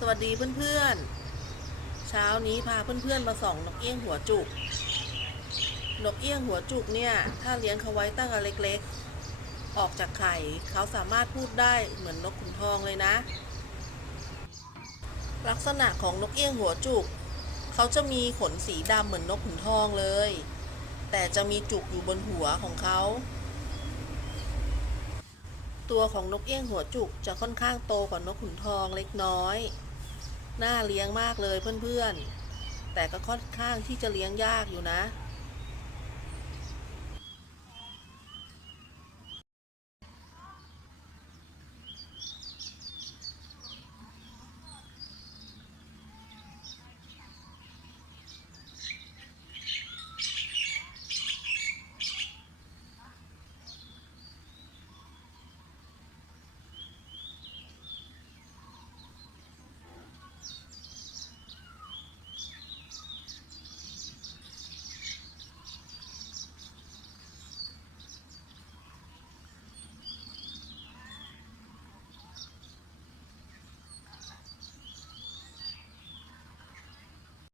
สวัสดีเพื่อนๆ เช้านี้พาเพื่อนๆมาส่องนกเอี้ยงหัวจุก นกเอี้ยงหัวจุกเนี่ย ถ้าเลี้ยงเขาไว้ตั้งแต่เล็กๆ ออกจากไข่เขาสามารถพูดได้เหมือนนกขุนทองเลยนะ ลักษณะของนกเอี้ยงหัวจุก เขาจะมีขนสีดำเหมือนนกขุนทองเลย แต่จะมีจุกอยู่บนหัวของเขาตัวของนกเอี้ยงหัวจุกจะค่อนข้างโตกว่านกขุนทองเล็กน้อย น่าเลี้ยงมากเลยเพื่อนๆ แต่ก็ค่อนข้างที่จะเลี้ยงยากอยู่นะ